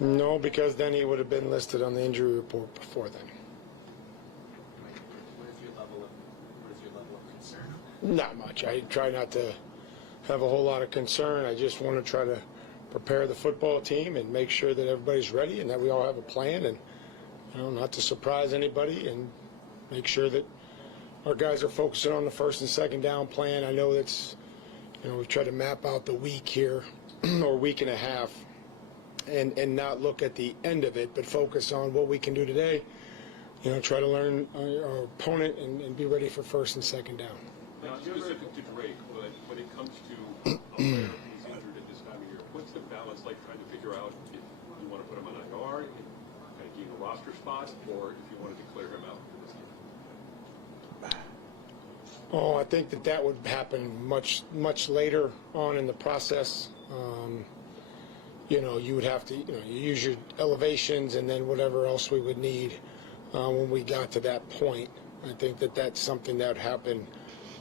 No, because then he would have been listed on the injury report before then. What is your level of concern? Not much. I try not to have a whole lot of concern. I just want to try to prepare the football team and make sure that everybody's ready and that we all have a plan, and not to surprise anybody, and make sure that our guys are focusing on the first and second down plan. I know that's, we've tried to map out the week here or week and a half and not look at the end of it, but focus on what we can do today. Try to learn our opponent and be ready for first and second down. Not specific to Drake, but when it comes to a player who's injured at this time of year, what's the balance like trying to figure out if you want to put him on IR, kind of gain a roster spot, or if you want to declare him out for this game? Oh, I think that would happen much later on in the process. You would have to, you use your elevations and then whatever else we would need when we got to that point. I think that's something that would happen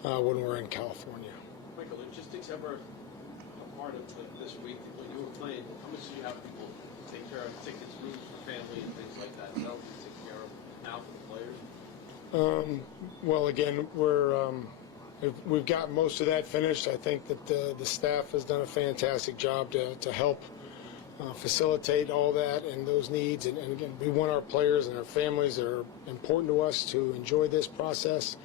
when we're in California. Michael, logistics ever a part of this week when you were playing? How much do you have people take care of tickets, rooms for family, and things like that? Is that what you take care of now for the players? Well, again, we've got most of that finished. I think that the staff has done a fantastic job to help facilitate all that and those needs. And again, we want our players and our families that are important to us to enjoy this process.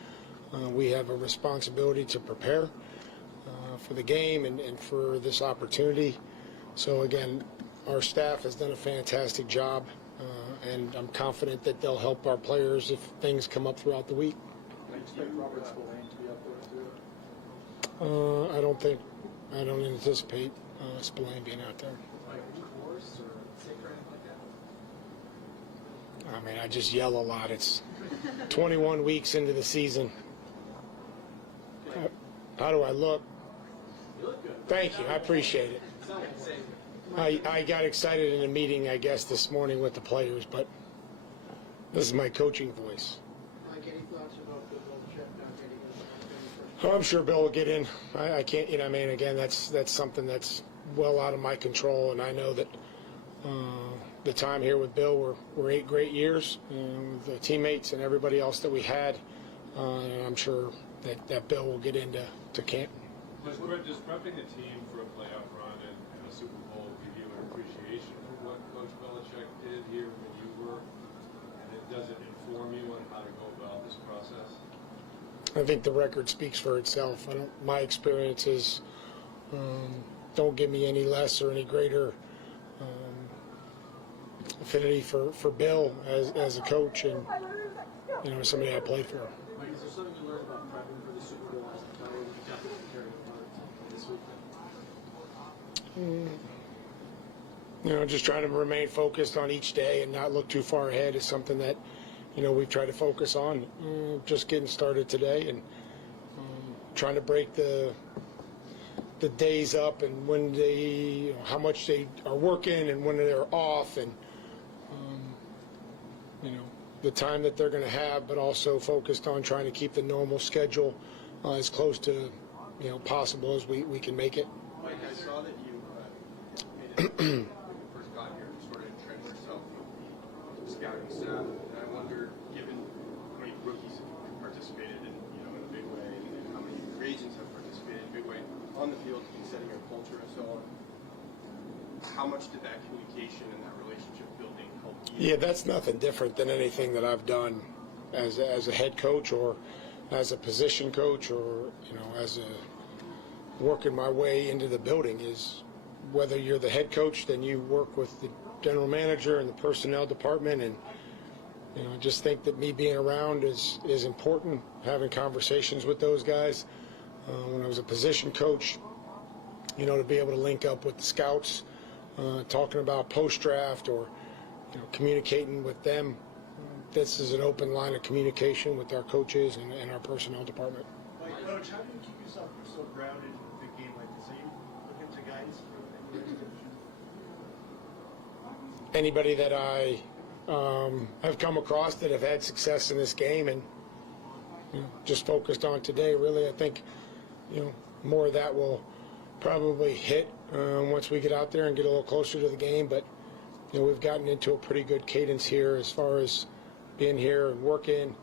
We have a responsibility to prepare for the game and for this opportunity. So again, our staff has done a fantastic job, and I'm confident that they'll help our players if things come up throughout the week. I expect Robert Spillane to be up there too. I don't anticipate Spillane being out there. Course or sick or anything like that? I mean, I just yell a lot. It's 21 weeks into the season. How do I look? You look good. Thank you. I appreciate it. Sound like the same. I got excited in a meeting, I guess, this morning with the players, but this is my coaching voice. Mike, any thoughts about the Belichick not getting in? I'm sure Bill will get in. I can't, again, that's something that's well out of my control, and I know that the time here with Bill were 8 great years with the teammates and everybody else that we had, and I'm sure that Bill will get into camp. Does prepping the team for a playoff run and a Super Bowl give you an appreciation for what Coach Belichick did here when you were, and does it inform you on how to go about this process? I think the record speaks for itself. My experiences don't give me any less or any greater affinity for Bill as a coach and somebody I played for. Mike, is there something you learned about prepping for the Super Bowl as a player you definitely carry forward this week? Just trying to remain focused on each day and not look too far ahead is something that we've tried to focus on. Just getting started today and trying to break the days up and when they, how much they are working and when they're off, and the time that they're going to have, but also focused on trying to keep the normal schedule as close to possible as we can make it. Mike, I saw that you made it when you first got here, sort of entrenched yourself with the scouting staff, and I wonder, given how many rookies have participated in a big way, and how many free agents have participated in a big way on the field in setting your culture and so on, how much did that communication and that relationship building help you? Yeah, that's nothing different than anything that I've done as a head coach or as a position coach or as a working my way into the building. Is whether you're the head coach, then you work with the general manager and the personnel department, and just think that me being around is important. Having conversations with those guys. When I was a position coach, to be able to link up with the scouts, talking about post-draft or communicating with them. This is an open line of communication with our coaches and our personnel department. Coach, how do you keep yourself so grounded in a big game like this? Are you looking to guys for anybody that I have come across that have had success in this game and just focused on today, really, I think more of that will probably hit once we get out there and get a little closer to the game. But we've gotten into a pretty good cadence here as far as being here and working,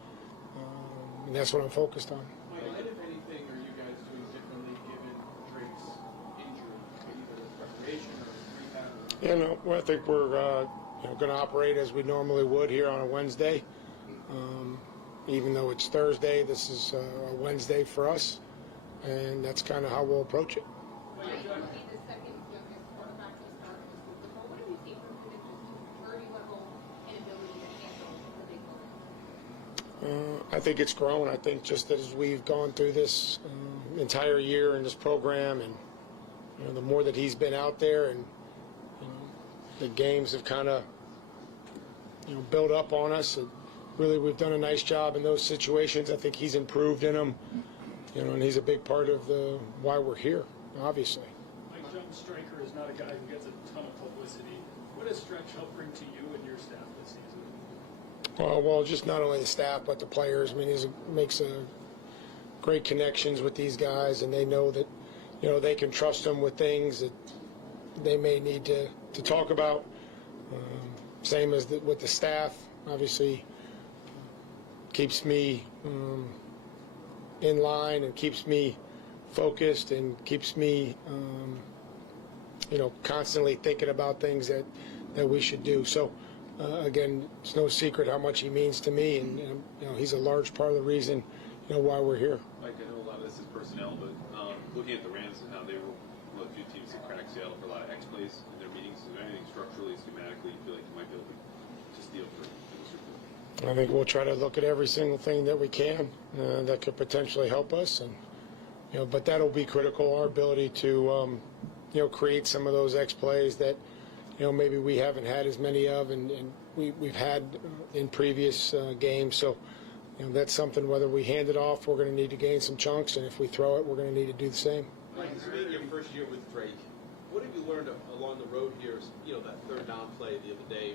and that's what I'm focused on. Mike, if anything, are you guys doing differently given Drake's injury, either preparation or rehab? Well, I think we're going to operate as we normally would here on a Wednesday. Even though it's Thursday, this is a Wednesday for us, and that's kind of how we'll approach it. Mike would be the second youngest quarterback to start in the Super Bowl. What have you seen from him in just maturity level and ability to handle the big moments? I think it's grown. I think just as we've gone through this entire year in this program, and the more that he's been out there, and the games have kind of built up on us. And really, we've done a nice job in those situations. I think he's improved in them, and he's a big part of why we're here, obviously. Mike, young striker is not a guy who gets a ton of publicity. What does Stretch help bring to you and your staff this season? Well, just not only the staff, but the players. I mean, he makes great connections with these guys, and they know that, they can trust him with things that they may need to talk about. Same as with the staff, obviously, keeps me in line and keeps me focused and keeps me, constantly thinking about things that we should do. So, again, it's no secret how much he means to me, and he's a large part of the reason, why we're here. Mike, I know a lot of this is personnel, but looking at the Rams and how they were one of the few teams that cracked Seattle for a lot of X plays in their meetings, is there anything structurally, schematically, you feel like you might be able to steal for the Super Bowl? I think we'll try to look at every single thing that we can that could potentially help us, and but that'll be critical. Our ability to create some of those X plays that maybe we haven't had as many of, and we've had in previous games. So that's something. Whether we hand it off, we're going to need to gain some chunks, and if we throw it, we're going to need to do the same. Mike, this being your first year with Drake, what have you learned along the road here? That third down play the other day,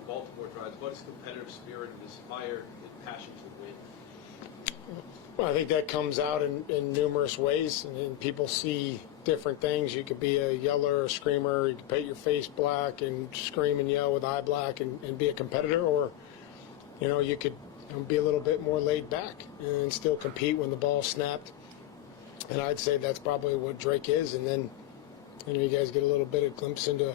the Baltimore drives. What is competitive spirit and this fire and passion to win? Well, I think that comes out in numerous ways, and people see different things. You could be a yeller, a screamer. You could paint your face black and scream and yell with eye black and be a competitor, or you could be a little bit more laid back and still compete when the ball's snapped. And I'd say that's probably what Drake is. And then you guys get a little bit of glimpse into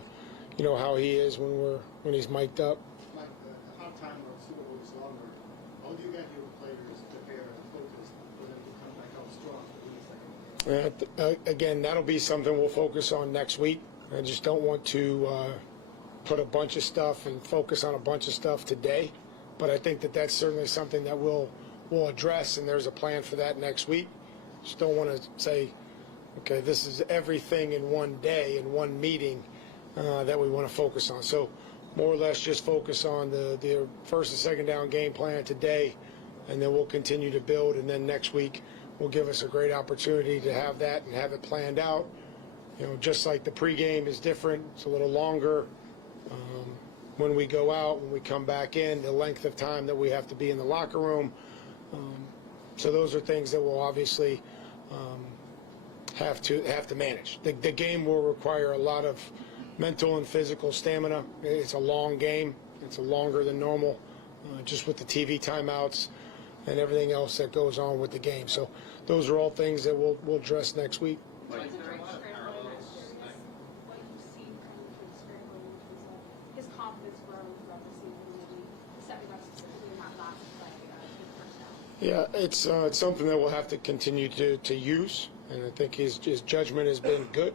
how he is when he's mic'd up. Mike, the halftime or Super Bowl is longer. How do you get your players prepared and focused for them to come back out strong for the second game? Again, that'll be something we'll focus on next week. I just don't want to put a bunch of stuff and focus on a bunch of stuff today. But I think that's certainly something that we'll address, and there's a plan for that next week. Just don't want to say, okay, this is everything in one day, in one meeting that we want to focus on. So more or less just focus on the first and second down game plan today, and then we'll continue to build, and then next week will give us a great opportunity to have that and have it planned out. Just like the pregame is different, it's a little longer. When we go out, when we come back in, the length of time that we have to be in the locker room. So those are things that we'll obviously have to manage. The game will require a lot of mental and physical stamina. It's a long game. It's longer than normal, just with the TV timeouts and everything else that goes on with the game. So those are all things that we'll address next week. What you've seen from Scramble in terms of his confidence grow throughout the season, maybe stepping up specifically in that last play, his first down? Yeah, it's something that we'll have to continue to use, and I think his judgment has been good.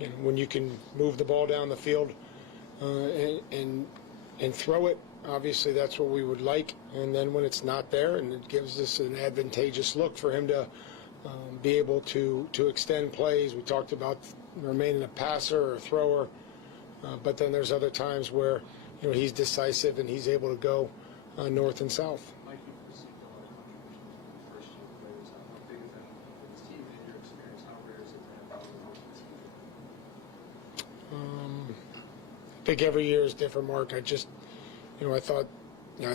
And when you can move the ball down the field and throw it, obviously that's what we would like. And then when it's not there, and it gives us an advantageous look for him to be able to extend plays. We talked about remaining a passer or a thrower, but then there's other times where he's decisive and he's able to go north and south. Mike, you've received a lot of contributions from the first year players. How big is that for this team and your experience? How rare is it to have that on this team? I think every year is different, Mark. I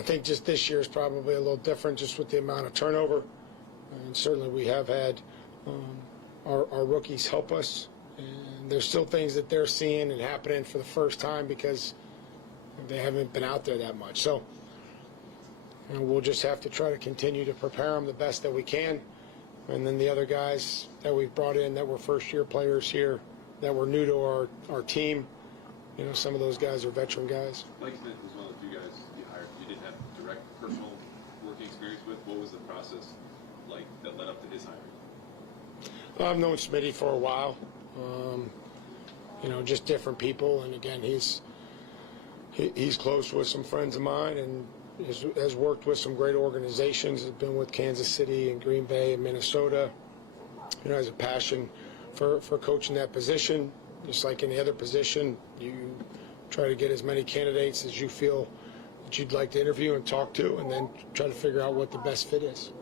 think just this year is probably a little different just with the amount of turnover. And certainly we have had our rookies help us, and there's still things that they're seeing and happening for the first time because they haven't been out there that much. So we'll just have to try to continue to prepare them the best that we can. And then the other guys that we've brought in that were first-year players here that were new to our team, some of those guys are veteran guys. Mike Smith was one of the few guys you hired you didn't have direct personal working experience with. What was the process like that led up to his hiring? I've known Smitty for a while. Just different people. And again, he's close with some friends of mine and has worked with some great organizations. Has been with Kansas City and Green Bay and Minnesota. Has a passion for coaching that position. Just like any other position, you try to get as many candidates as you feel that you'd like to interview and talk to, and then try to figure out what the best fit is.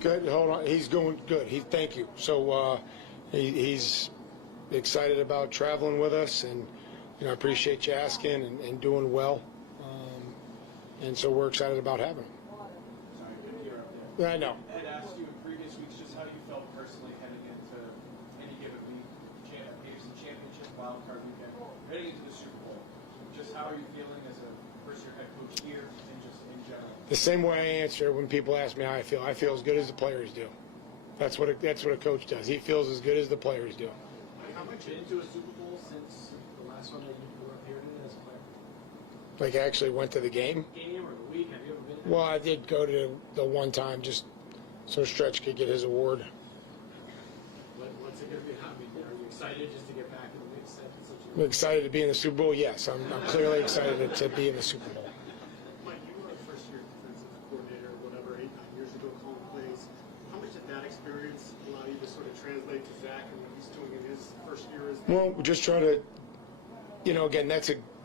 Good. Hold on. He's going good. Thank you. So he's excited about traveling with us, and I appreciate you asking and doing well. And so we're excited about having him. Sorry, good to hear up there. I know. I had asked you in previous weeks just how you felt personally heading into any given week, AFC Championship, wild card weekend, heading into the Super Bowl. Just how are you feeling as a first-year head coach here and just in general? The same way I answer when people ask me how I feel. I feel as good as the players do. That's what a coach does. He feels as good as the players do. How much into a Super Bowl since the last one that you were here in as a player? Like, I actually went to the game. Game or the week? Have you ever been there? Well, I did go to the one time just so Stretch could get his award. What's it going to be? I mean, are you excited just to get back in the mix? I'm excited to be in the Super Bowl. Yes, I'm clearly excited to be in the Super Bowl. Mike, you were a first-year defensive coordinator, whatever, 8-9 years ago, calling plays. How much did that experience allow you to sort of translate to Zach and what he's doing in his first year as Well, we're just trying to, again,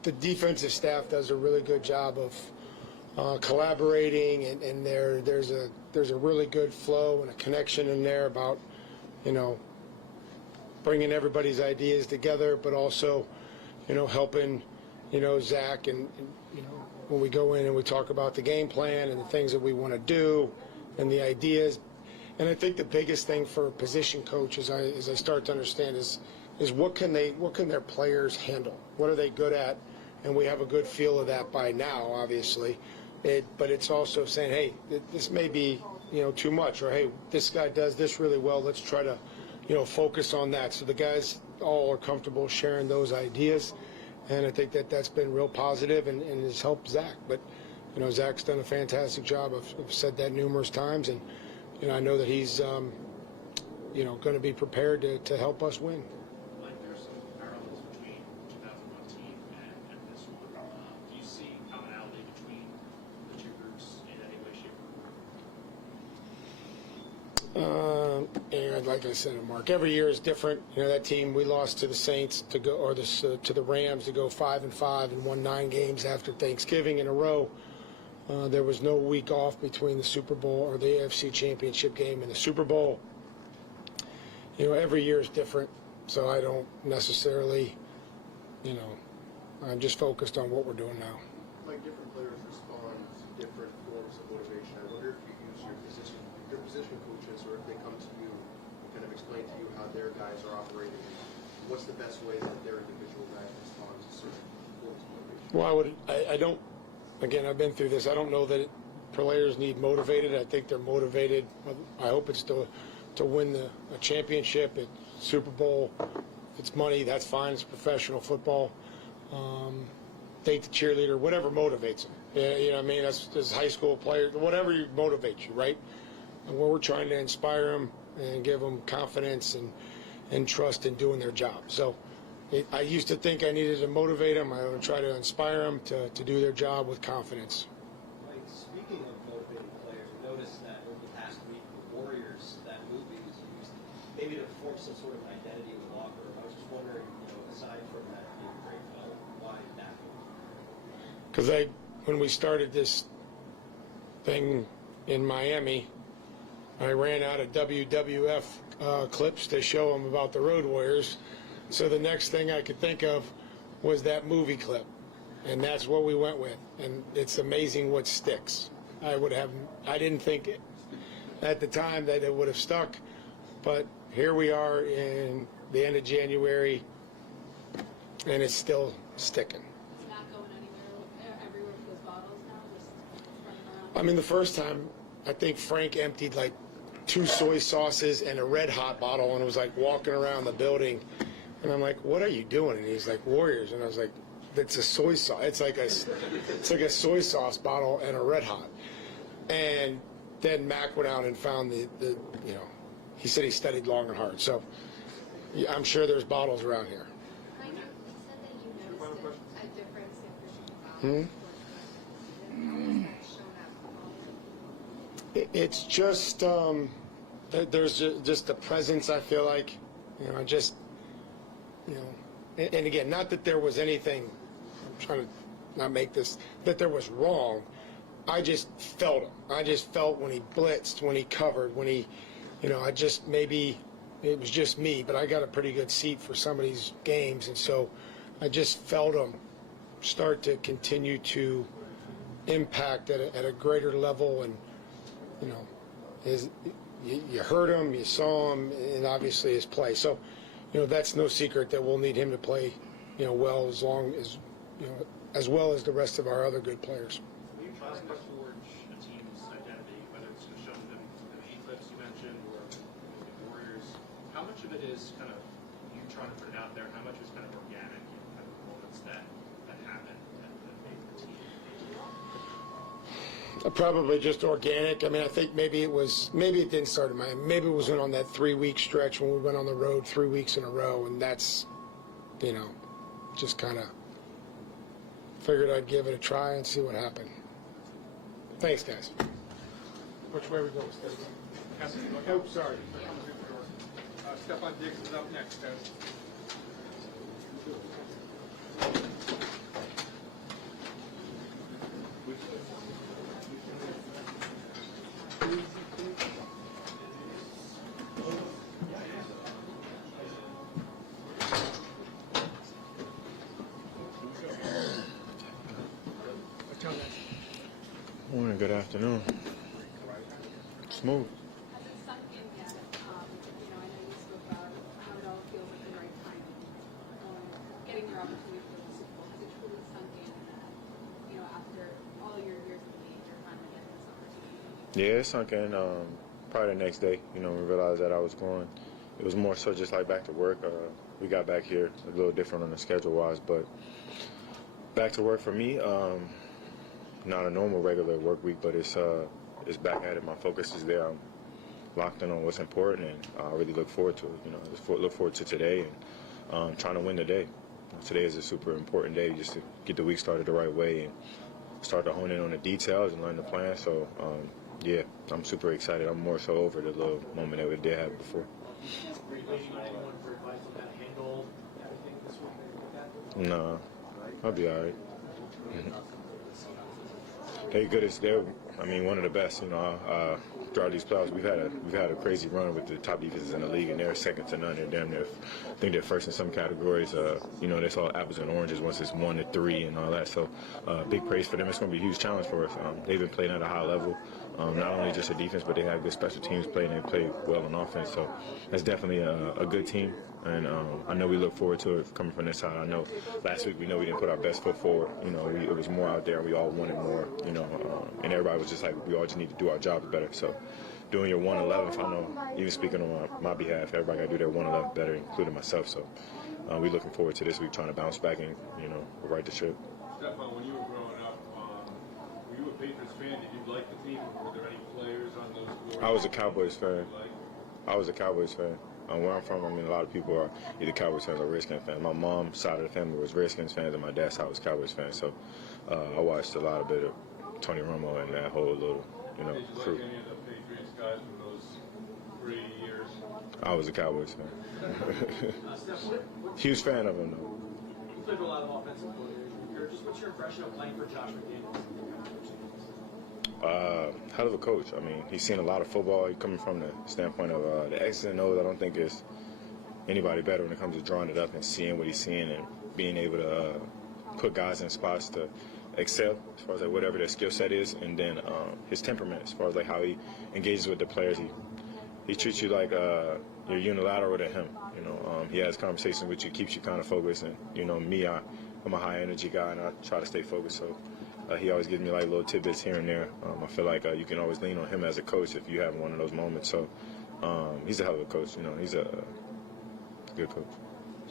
the defensive staff does a really good job of collaborating, and there's a really good flow and a connection in there about, bringing everybody's ideas together, but also, helping, Zach and when we go in and we talk about the game plan and the things that we want to do and the ideas. And I think the biggest thing for a position coach, as I start to understand, is what can their players handle? What are they good at? And we have a good feel of that by now, obviously. But it's also saying, hey, this may be too much, or hey, this guy does this really well. Let's try to focus on that. So the guys all are comfortable sharing those ideas, and I think that's been real positive and has helped Zach. But Zach's done a fantastic job. I've said that numerous times, and I know that he's going to be prepared to help us win. Like, there's some parallels between 2001 team and this one. Do you see commonality between the two groups in any way, shape, or form? And like I said, Mark, every year is different. That team, we lost to the Saints to go, or to the Rams to go 5-5 and won 9 games after Thanksgiving in a row. There was no week off between the Super Bowl or the AFC Championship game and the Super Bowl. Every year is different, so I don't necessarily, I'm just focused on what we're doing now. Like, different players respond to different forms of motivation. I wonder if you use your position coaches, or if they come to you and kind of explain to you how their guys are operating, and what's the best way that their individual guys respond to certain forms of motivation. Well, I don't. Again, I've been through this. I don't know that players need motivated. I think they're motivated. I hope it's to win a championship, at Super Bowl. If it's money, that's fine. It's professional football. Date the cheerleader, whatever motivates them. You know what I mean? That's high school players, whatever motivates you, right? And we're trying to inspire them and give them confidence and trust in doing their job. So I used to think I needed to motivate them. I would try to inspire them to do their job with confidence. Like, speaking of motivating players, I noticed that over the past week, the Warriors, that movie was used maybe to form some sort of an identity in the locker room. I was just wondering, aside from that being a great film, why that movie? Because when we started this thing in Miami, I ran out of WWF clips to show them about the Road Warriors. So the next thing I could think of was that movie clip, and that's what we went with. And it's amazing what sticks. I didn't think at the time that it would have stuck, but here we are in the end of January, and it's still sticking. It's not going everywhere with those bottles now, just running around. I mean, the first time, I think Frank emptied like 2 soy sauces and a Red Hot bottle and was like walking around the building. And I'm like, what are you doing? And he's like, Warriors. And I was like, it's a soy sauce. It's like a soy sauce bottle and a Red Hot. And then Mac went out and found the he said he studied long and hard. So yeah, I'm sure there's bottles around here. I know you said that you noticed a difference in Christian How has that shown up? It's just there's just a presence. I feel like, and again, not that there was anything. I'm trying to not make this that there was wrong. I just felt him. I just felt when he blitzed, when he covered, when he, I just maybe it was just me, but I got a pretty good seat for some of these games, and so I just felt him start to continue to impact at a greater level, and you heard him, you saw him, and obviously his play. So, that's no secret that we'll need him to play, well as long as, as well as the rest of our other good players. When you try to forge a team's identity, whether it's to show them the clips you mentioned or the Warriors, how much of it is kind of you trying to put it out there? How much is kind of organic, kind of moments that happen that make the team? Probably just organic. I mean, I think maybe it didn't start in Miami. Maybe it was on that 3-week stretch when we went on the road 3 weeks in a row, and that's, just kind of figured I'd give it a try and see what happened. Thanks, guys. Which way we go? Oh, sorry. Stephon Diggs is up next, guys. Morning, good afternoon. Smooth. Has it sunk in yet? I know you spoke about how it all feels like the right time. Getting your opportunity for the Super Bowl. Has it truly sunk in that, after all your years in the league, you're finally getting this opportunity? Yeah, it sunk in probably the next day. We realized that I was going. It was more so just like back to work. We got back here a little different on the schedule-wise, but back to work for me. Not a normal regular work week, but it's back at it. My focus is there. I'm locked in on what's important, and I really look forward to it. Look forward to today and trying to win the day. Today is a super important day just to get the week started the right way and start to hone in on the details and learn the plan. So, yeah, I'm super excited. I'm more so over the little moment that we did have before. Were you waiting on anyone for advice on how to handle everything this week? No, I'll be all right. They're good as they're. I mean, one of the best. Throughout these playoffs, we've had a crazy run with the top defenses in the league, and they're second to none. They're damn near. I think they're first in some categories. That's all apples and oranges once it's 1 to 3 and all that. So, big praise for them. It's going to be a huge challenge for us. They've been playing at a high level. Not only just a defense, but they have good special teams playing. They play well on offense. So, that's definitely a good team. And I know we look forward to it coming from this side. I know last week we didn't put our best foot forward. It was more out there. We all wanted more. And everybody was just like, we all just need to do our jobs better. So doing your 111, I know, even speaking on my behalf, everybody got to do their 111 better, including myself. So we're looking forward to this week, trying to bounce back and right the ship. Stephon, when you were growing up, were you a Patriots fan? Did you like the team? Were there any players on those boards? I was a Cowboys fan. Where I'm from, a lot of people are either Cowboys fans or Redskins fans. My mom's side of the family was Redskins fans, and my dad's side was Cowboys fans. So I watched a lot of bit of Tony Romo and that whole little, crew. Did you like any of the Patriots guys from those 3 years? I was a Cowboys fan. Huge fan of him, though. You played a lot of offensive players. Just what's your impression of playing for Josh McDaniels? Hell of a coach. He's seen a lot of football. He's coming from the standpoint of the X's and O's. I don't think there's anybody better when it comes to drawing it up and seeing what he's seeing and being able to put guys in spots to excel as far as whatever their skill set is, and then his temperament as far as how he engages with the players. he treats you like you're unilateral to him. You know, he has conversations with you, keeps you kind of focused. And you know, me, I'm a high energy guy, and I try to stay focused. So he always gives me like little tidbits here and there. I feel like you can always lean on him as a coach if you have one of those moments. So he's a hell of a coach. You know, he's a good coach.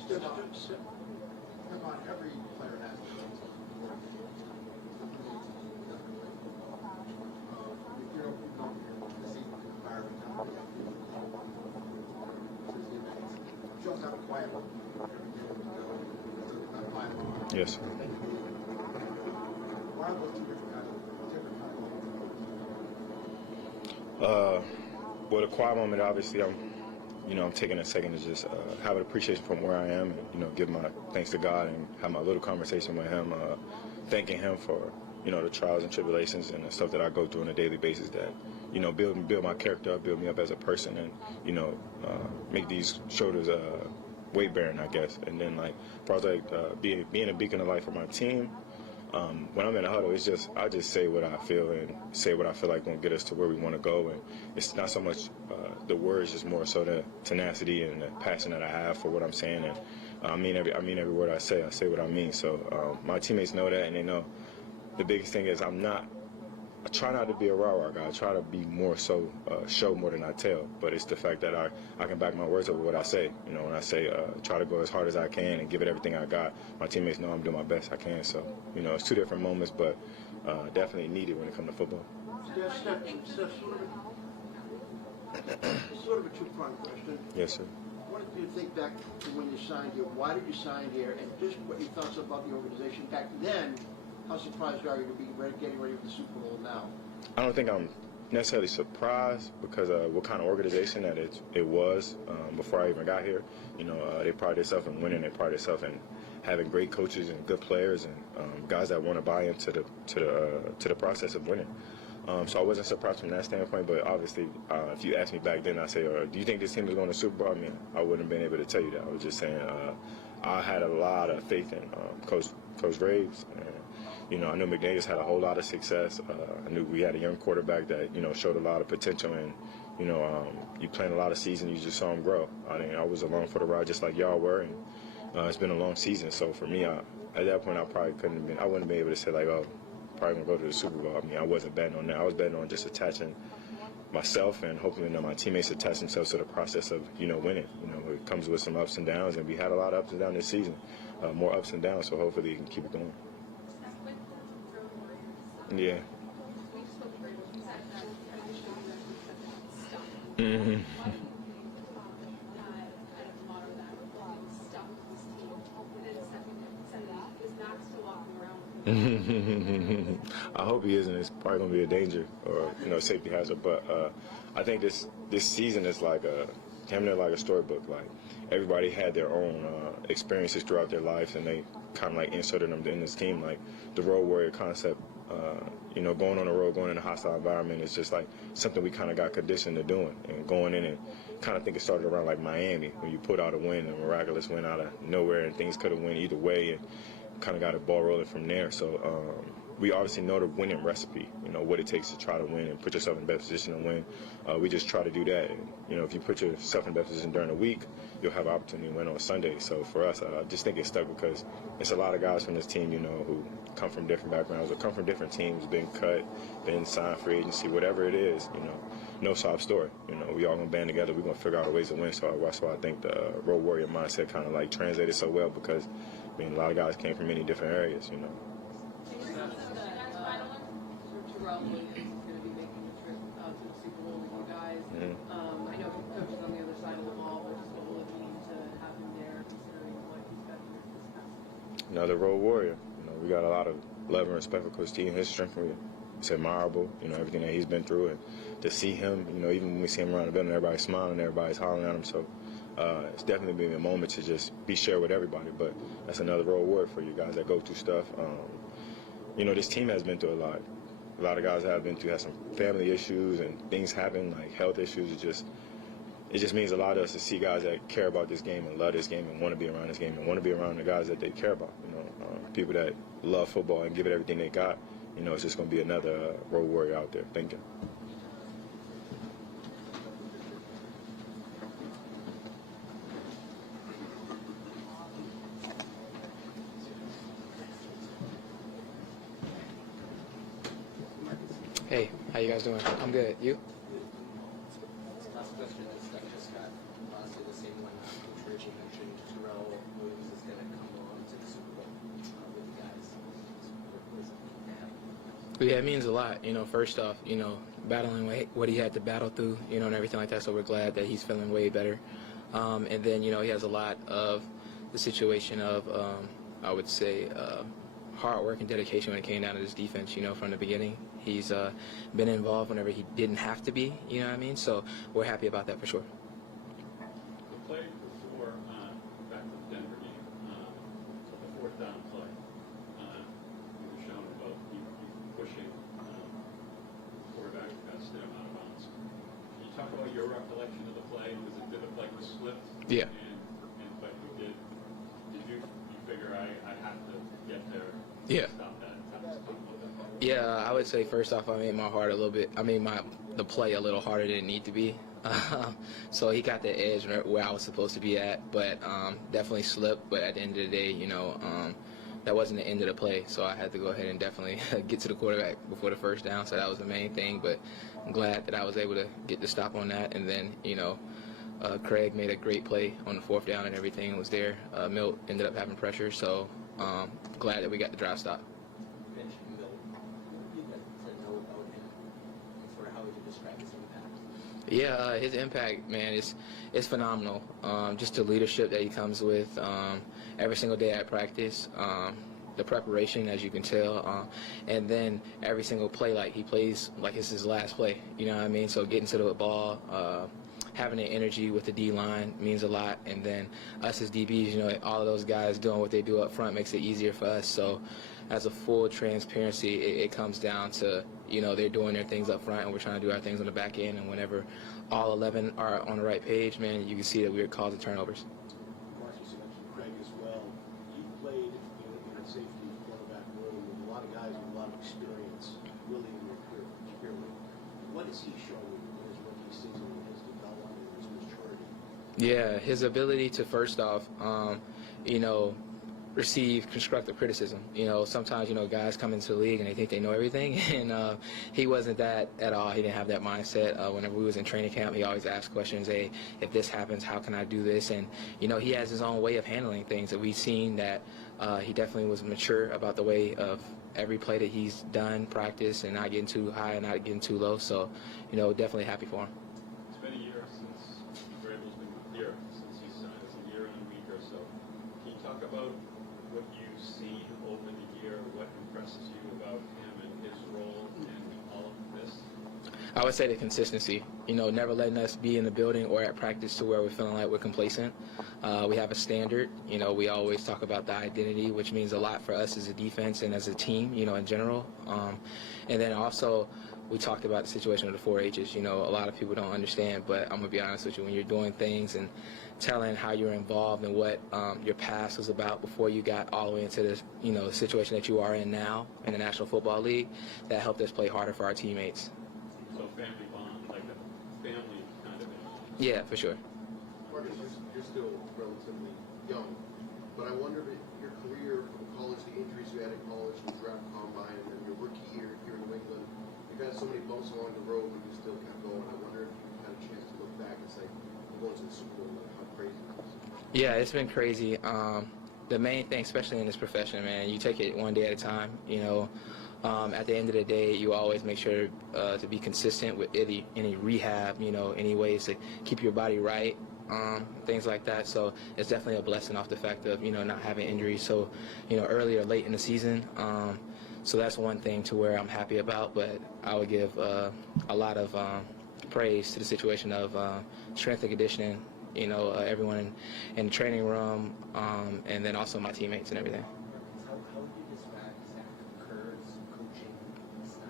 Come on, every player has Yes. Well, the quiet moment, obviously, I'm taking a second to just have an appreciation from where I am, and give my thanks to God and have my little conversation with Him, thanking Him for the trials and tribulations and the stuff that I go through on a daily basis that build my character up, build me up as a person, and make these shoulders weight bearing, I guess. And then like, as far as like being a beacon of light for my team. When I'm in a huddle, I just say what I feel and say what I feel like gonna get us to where we want to go. And it's not so much the words, just more so the tenacity and the passion that I have for what I'm saying. And I mean every word I say. I say what I mean. So my teammates know that, and they know the biggest thing is I try not to be a rah-rah guy. I try to be more so show more than I tell. But it's the fact that I can back my words up with what I say. When I say try to go as hard as I can and give it everything I got, my teammates know I'm doing my best I can. So, it's two different moments, but definitely needed when it comes to football. Steph, sort of a two-pronged question. Yes, sir. What did you think back to when you signed here? Why did you sign here? And just what your thoughts about the organization back then. How surprised are you to be getting ready for the Super Bowl now? I don't think I'm necessarily surprised because what kind of organization that it was before I even got here. They pride themselves in winning. They pride themselves in having great coaches and good players and guys that want to buy into the process of winning. So I wasn't surprised from that standpoint. But obviously, if you asked me back then, I'd say, do you think this team is going to Super Bowl? I mean, I wouldn't have been able to tell you that. I was just saying I had a lot of faith in Coach Graves. I knew McDaniels had a whole lot of success. I knew we had a young quarterback that, showed a lot of potential. And, you playing a lot of seasons, you just saw him grow. I was along for the ride just like y'all were. And it's been a long season. So for me, at that point, I wouldn't have been able to say, like, oh, probably going to go to the Super Bowl. I mean, I wasn't betting on that. I was betting on just attaching myself and hopefully my teammates attach themselves to the process of, winning. It comes with some ups and downs. And we had a lot of ups and downs this season, more ups and downs. So hopefully you can keep it going. Yeah. Mm-hmm. I hope he isn't. It's probably going to be a danger or safety hazard. But I think this season is like like a storybook. Like everybody had their own experiences throughout their lives, and they kind of like inserted them in this team. Like the road warrior concept. Going on the road, going in a hostile environment is just like something we kind of got conditioned to doing. And going in and kind of think it started around like Miami when you put out a win, a miraculous win out of nowhere, and things could have went either way, and kind of got a ball rolling from there. So we obviously know the winning recipe, what it takes to try to win and put yourself in the best position to win. We just try to do that. And, if you put yourself in the best position during the week, you'll have an opportunity to win on Sunday. So for us, I just think it's stuck because it's a lot of guys from this team, who come from different backgrounds or come from different teams, been cut, been signed free agency, whatever it is, no sob story. We all gonna band together. We're gonna figure out ways to win. So that's why I think the road warrior mindset kind of like translated so well because a lot of guys came from many different areas, Terrell Williams is going to be making the trip to the Super Bowl with you guys. I know Coach is on the other side of the ball, but just what will it mean to have him there, considering what he's got here this past? Another road warrior. We got a lot of love and respect for Coach T and his strength. It's admirable, everything that he's been through, and to see him, even when we see him around the building, everybody's smiling, everybody's hollering at him. So it's definitely been a moment to just be shared with everybody. But that's another road warrior for you guys that go through stuff. This team has been through a lot. A lot of guys have been through, had some family issues and things happen, like health issues. It just means a lot to us to see guys that care about this game and love this game and want to be around this game and want to be around the guys that they care about. People that love football and give it everything they got. It's just going to be another road warrior out there. Thank you. Hey, how you guys doing? I'm good. You? Last question is just got honestly the same one Coach Richie mentioned. Terrell Williams is going to come on to the Super Bowl with you guys. What does it mean to have? Yeah, it means a lot. First off, battling what he had to battle through, and everything like that. So we're glad that he's feeling way better. And then, he has a lot of the situation of, I would say, hard work and dedication when it came down to this defense, from the beginning. He's been involved whenever he didn't have to be, you know what I mean? So we're happy about that for sure. The play before, back to the Denver game, the fourth down play, you were shown about you pushing the quarterback steer him out of bounds. Can you talk about your recollection of the play? Did the play was slipped? Yeah. But did you figure I have to get there? Yeah. Stop that. Yeah, I would say first off, I made the play a little harder than it need to be. So he got the edge where I was supposed to be at, but definitely slipped. But at the end of the day, that wasn't the end of the play. So I had to go ahead and definitely get to the quarterback before the first down. So that was the main thing. But I'm glad that I was able to get the stop on that. And then, Craig made a great play on the fourth down and everything was there. Milt ended up having pressure. So glad that we got the drive stop. Yeah, his impact, man, is phenomenal. Just the leadership that he comes with every single day at practice, the preparation, as you can tell, and then every single play, like he plays like it's his last play. You know what I mean? So getting to the ball, having the energy with the D-line means a lot. And then us as DBs, all of those guys doing what they do up front makes it easier for us. So as a full transparency, it comes down to, they're doing their things up front and we're trying to do our things on the back end. And whenever all 11 are on the right page, man, you can see that we're causing turnovers. Marcus, you mentioned Craig as well. You played in a safety quarterback room with a lot of guys with a lot of experience, really in your career. What has he shown you in his rookie season, in his development, in his maturity? Yeah, his ability to, first off, receive constructive criticism. Sometimes, guys come into the league and they think they know everything, and he wasn't that at all. He didn't have that mindset. Whenever we was in training camp, he always asked questions, hey, if this happens, how can I do this? And, he has his own way of handling things that we've seen that he definitely was mature about the way of every play that he's done, practice, and not getting too high and not getting too low. So, definitely happy for him. It's been a year since Vrabel's been here, since he's signed. It's a year and a week or so. Can you talk about what you've seen over the year, what impresses you about him and his role in all of this? I would say the consistency, never letting us be in the building or at practice to where we're feeling like we're complacent. We have a standard, we always talk about the identity, which means a lot for us as a defense and as a team, in general. And then also, we talked about the situation of the 4 H's. A lot of people don't understand, but I'm going to be honest with you, when you're doing things and telling how you're involved and what your past was about before you got all the way into this, situation that you are in now in the National Football League, that helped us play harder for our teammates. So family bond, like a family kind of. Yeah, for sure. Marcus, you're still relatively young, but I wonder if your career from college, the injuries you had in college, the draft combine, and then your rookie year here in New England, you've had so many bumps along the road, but you still kept going. I wonder if you had a chance to look back and say, I'm going to the Super Bowl, like how crazy it is. Yeah, it's been crazy. The main thing, especially in this profession, man, you take it one day at a time. At the end of the day, you always make sure to be consistent with any rehab, any ways to keep your body right, things like that. So it's definitely a blessing off the fact of, not having injuries so, early or late in the season. So that's one thing to where I'm happy about, but I would give a lot of praise to the situation of strength and conditioning, everyone in the training room, and then also my teammates and everything. How would you describe Zach Kerr's coaching style?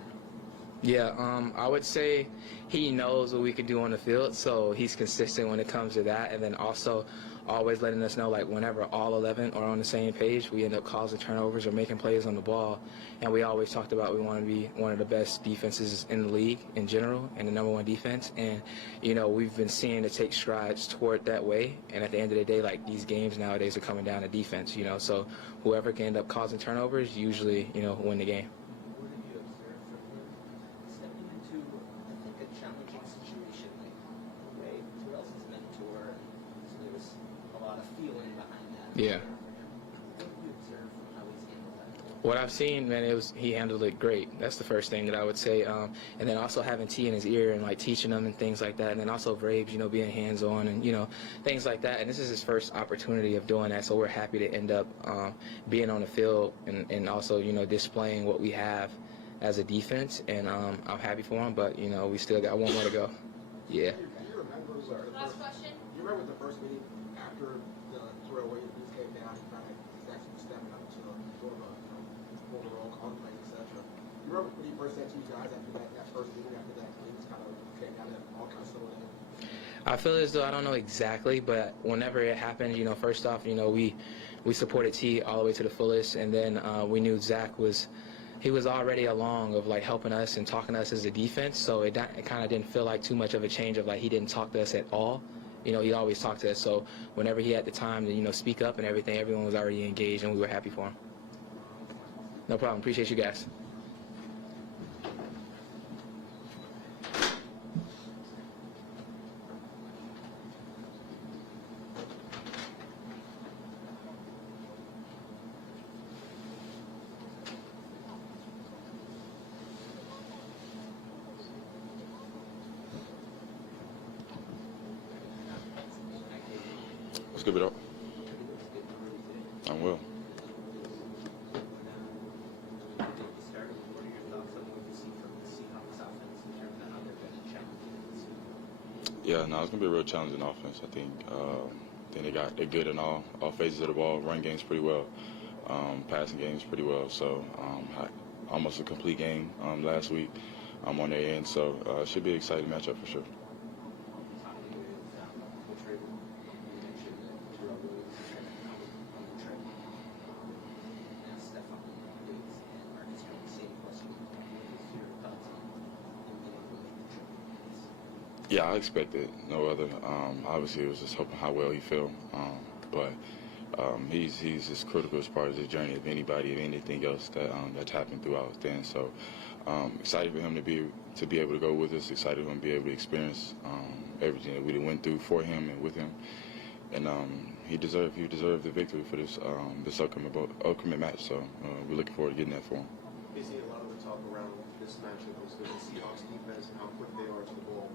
Yeah, I would say he knows what we can do on the field, so he's consistent when it comes to that, and then also always letting us know, like, whenever all 11 are on the same page, we end up causing turnovers or making plays on the ball. And we always talked about we want to be one of the best defenses in the league in general and the number one defense. And, we've been seeing it take strides toward that way. And at the end of the day, like, these games nowadays are coming down to defense, So whoever can end up causing turnovers usually, win the game. What did you observe from him stepping Yeah. What I've seen, man, he handled it great. That's the first thing that I would say. And then also having T in his ear and like teaching him and things like that. And then also Vrabes, being hands-on and things like that. And this is his first opportunity of doing that, so we're happy to end up being on the field and also displaying what we have as a defense. And I'm happy for him, but we still got one more to go. Yeah. Do you remember Last question. Do you remember the first meeting after the Terrell Williams news came down? He kind of actually stepping up to sort of a overall conflict, etc. You remember what he first said to you guys after that first meeting, after that news kind of came down and all kind of settled in? I feel as though I don't know exactly, but whenever it happened, first off, we supported T all the way to the fullest, and then we knew Zach was already along of like helping us and talking to us as a defense, so it kind of didn't feel like too much of a change of like he didn't talk to us at all. He always talked to us, so whenever he had the time to speak up and everything, everyone was already engaged, and we were happy for him. No problem. Appreciate you guys. Let's give it up. I'm well. Yeah, no, it's gonna be a real challenging offense. I think they're good in all phases of the ball. Run game's pretty well, passing game's pretty well. So almost a complete game last week. I'm on their end, so it should be an exciting matchup for sure. Yeah, I expected no other. Obviously, it was just hoping how well he felt. But he's as critical as part of the journey of anybody, of anything else that's happened throughout then. So excited for him to be able to go with us. Excited for him to be able to experience everything that we went through for him and with him. And he deserved the victory for this upcoming match. So we're looking forward to getting that for him. We've seen a lot of the talk around this matchup is the Seahawks defense and how quick they are to the ball.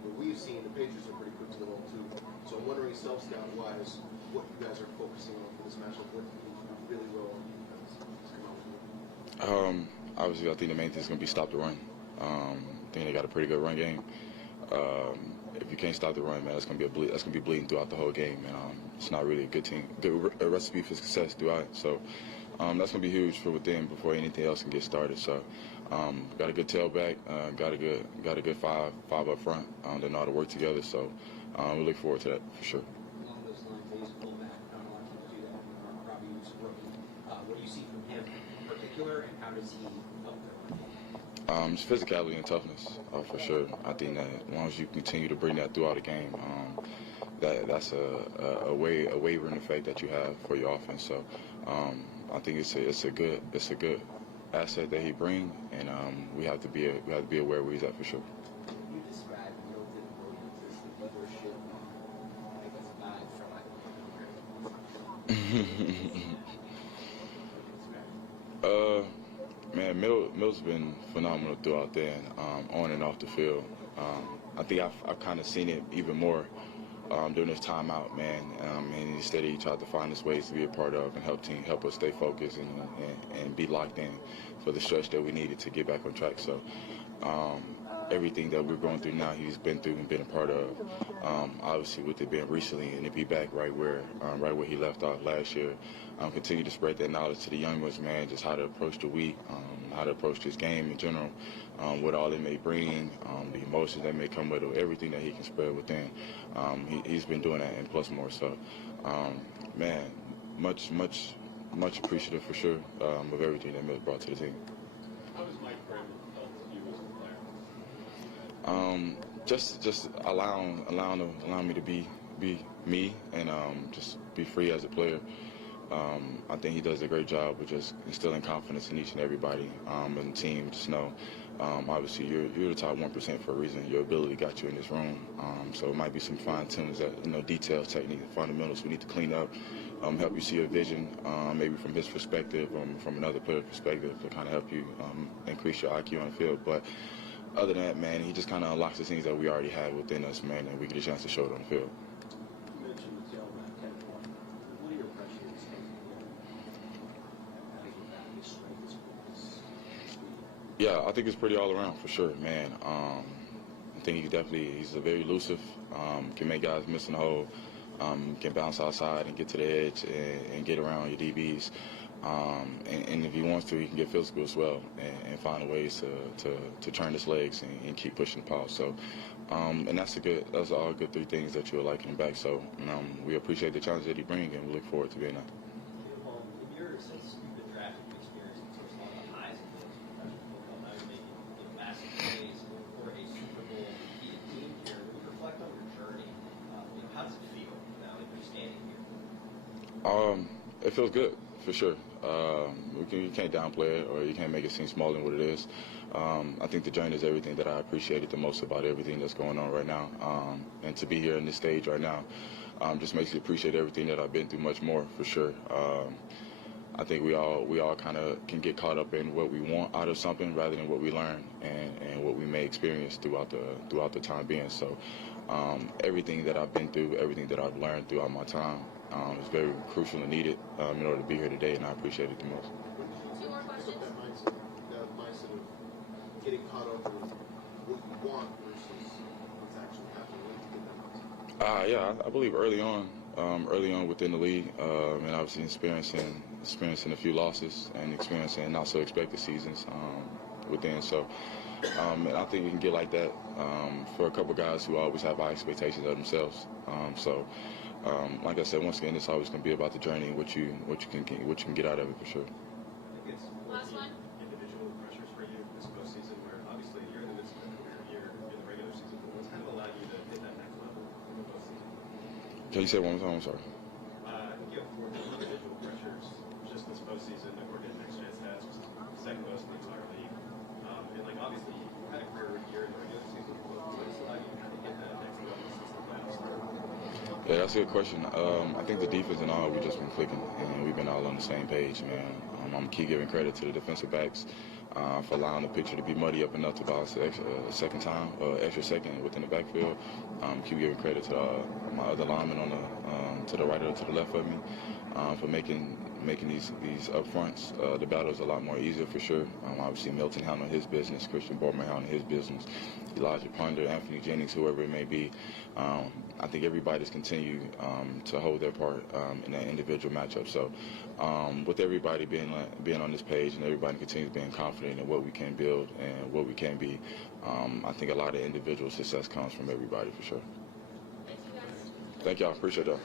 But we've seen the Patriots are pretty quick to the ball too. So I'm wondering, self-scout wise, what you guys are focusing on for this matchup. What do you do really well on defense? Obviously, I think the main thing is going to be stop the run. I think they got a pretty good run game. If you can't stop the run, man, that's going to be bleeding throughout the whole game. And it's not really a recipe for success throughout. So that's going to be huge for them before anything else can get started. So got a good tailback, got a good five up front. They know how to work together. So we look forward to that for sure. Along those lines, they use fullback. Not a lot of people do that. Robbie was a rookie. What do you see from him in particular, and how does he help their It's physicality and toughness, for sure. I think that as long as you continue to bring that throughout the game, that's a wavering effect that you have for your offense. So I think it's a good asset that he brings, and we have to be aware where he's at for sure. You describe Milton Williams as the leadership, vibe from Man, Mil's been phenomenal throughout there, and on and off the field. I think I've kind of seen it even more during this timeout, man. And instead he tried to find his ways to be a part of and help us stay focused and be locked in for the stretch that we needed to get back on track. So everything that we're going through now, he's been through and been a part of. Obviously, with it being recently and to be back right where he left off last year, continue to spread that knowledge to the young ones, man, just how to approach the week, how to approach this game in general, what all it may bring, the emotions that may come with it, everything that he can spread within. He's been doing that and plus more. So, man, much appreciative for sure of everything that Mills brought to the team. How does Mike Vrabel help you as a player? Just allowing me to be me and just be free as a player. I think he does a great job of just instilling confidence in each and everybody and the team. Just know Obviously, you're the top 1% for a reason. Your ability got you in this room. So it might be some fine tunes that, details, technique, fundamentals we need to clean up, help you see a vision, maybe from his perspective, from another player's perspective, to kind of help you increase your IQ on the field. But other than that, man, he just kind of unlocks the things that we already have within us, man, and we get a chance to show it on the field. You mentioned the tail back, Kevin. What are your impressions of his strength, his quickness, speed? Yeah, I think it's pretty all around for sure, man. I think he's a very elusive, can make guys miss in the hole, can bounce outside and get to the edge and get around your DBs. And if he wants to, he can get physical as well and find ways to turn his legs and keep pushing the ball. So, and that's all good 3 things that you'll like him back. So, we appreciate the challenge that he brings, and we look forward to being there. Since you've been drafted, you've experienced a lot of highs and lows in professional football. Now you're making massive plays for a Super Bowl defeated team here. When you reflect on your journey, how does it feel now that you're standing here? It feels good, for sure. You can't downplay it, or you can't make it seem smaller than what it is. I think the journey is everything that I appreciated the most about everything that's going on right now. And to be here in this stage right now just makes you appreciate everything that I've been through much more, for sure. I think we all kind of can get caught up in what we want out of something rather than what we learn and what we may experience throughout the time being. So everything that I've been through, everything that I've learned throughout my time is very crucial and needed in order to be here today, and I appreciate it the most. Two more questions. That mindset of getting caught up with what you want versus what's actually happening. When did you get that mindset? Yeah, I believe early on within the league, and obviously experiencing a few losses and experiencing not so expected seasons within. So, and I think it can get like that for a couple guys who always have high expectations of themselves. Like I said, once again, it's always going to be about the journey and what you can get out of it, for sure. Last one. Individual pressures for you this postseason, where obviously you're in the midst of a career year in the regular season, but what's kind of allowed you to hit that next level in the postseason? Can you say it one more time? I'm sorry. I think you have 4 individual pressures just this postseason that we're getting next chance stats, which is second most in the entire league. And obviously you had a career year in the regular season, but what's allowed you to kind of get that next level since the playoffs started? Yeah, that's a good question. I think the defense and all, we've just been clicking, and we've been all on the same page, man. I'm going to keep giving credit to the defensive backs for allowing the picture to be muddy up enough to bounce extra second within the backfield. Keep giving credit to my other linemen on to the right or to the left of me for making these up fronts, the battles a lot more easier, for sure. Obviously, Milton handling his business, Christian Borman handling his business, Elijah Ponder, Anthony Jennings, whoever it may be. I think everybody's continued to hold their part in that individual matchup. So with everybody being on this page and everybody continues being confident in what we can build and what we can be, I think a lot of individual success comes from everybody, for sure. Thank you guys. Thank y'all. Appreciate that.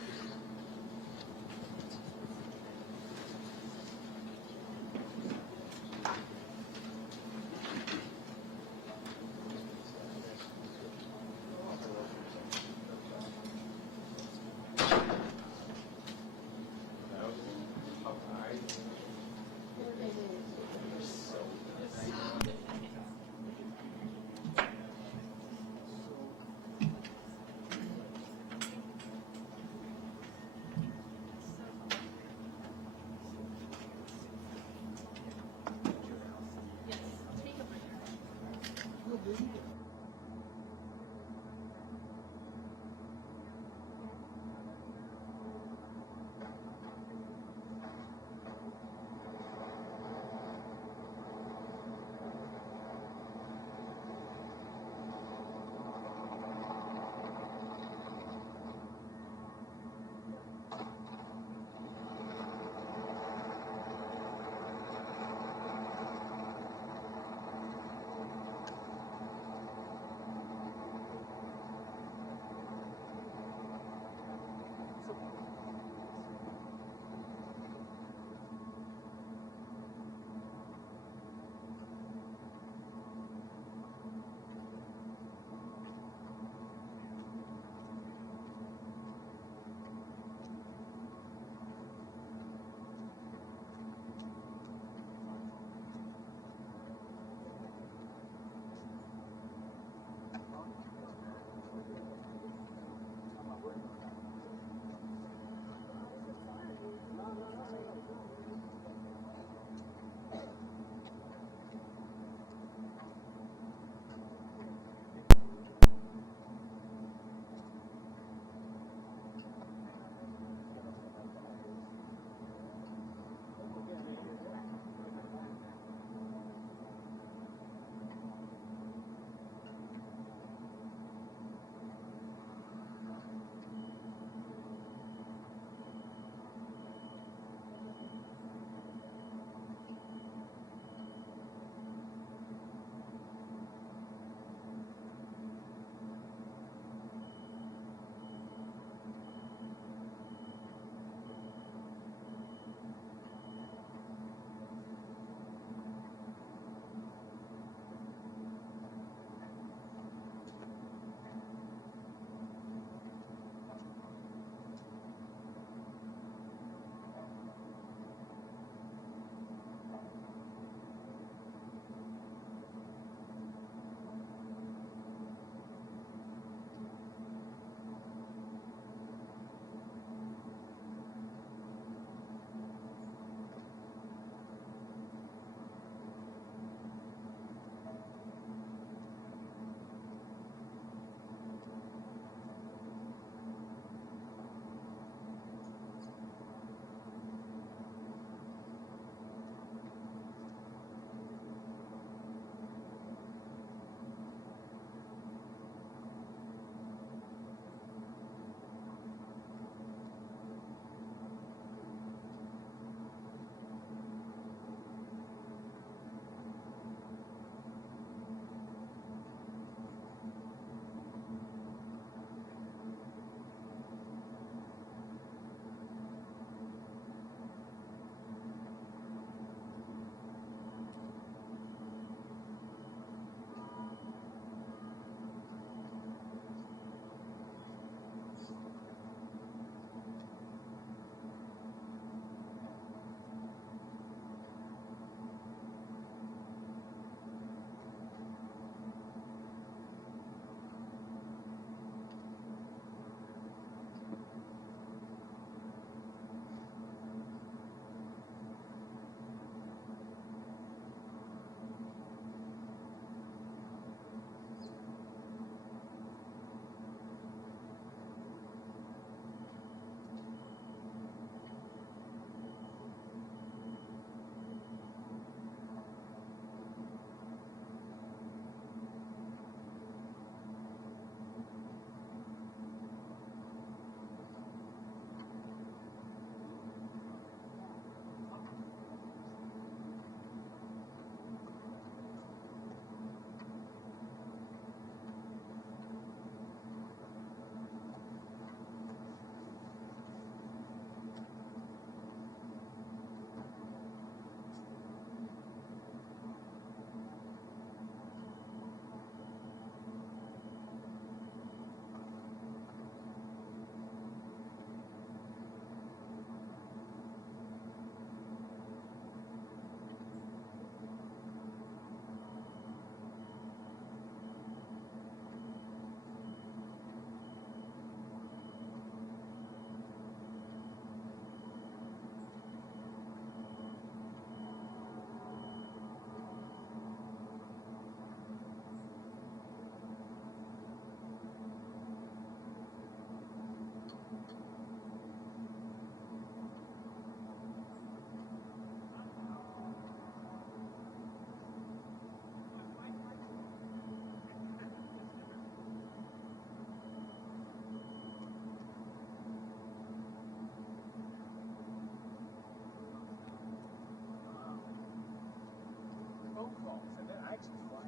phone calls, and then I actually fly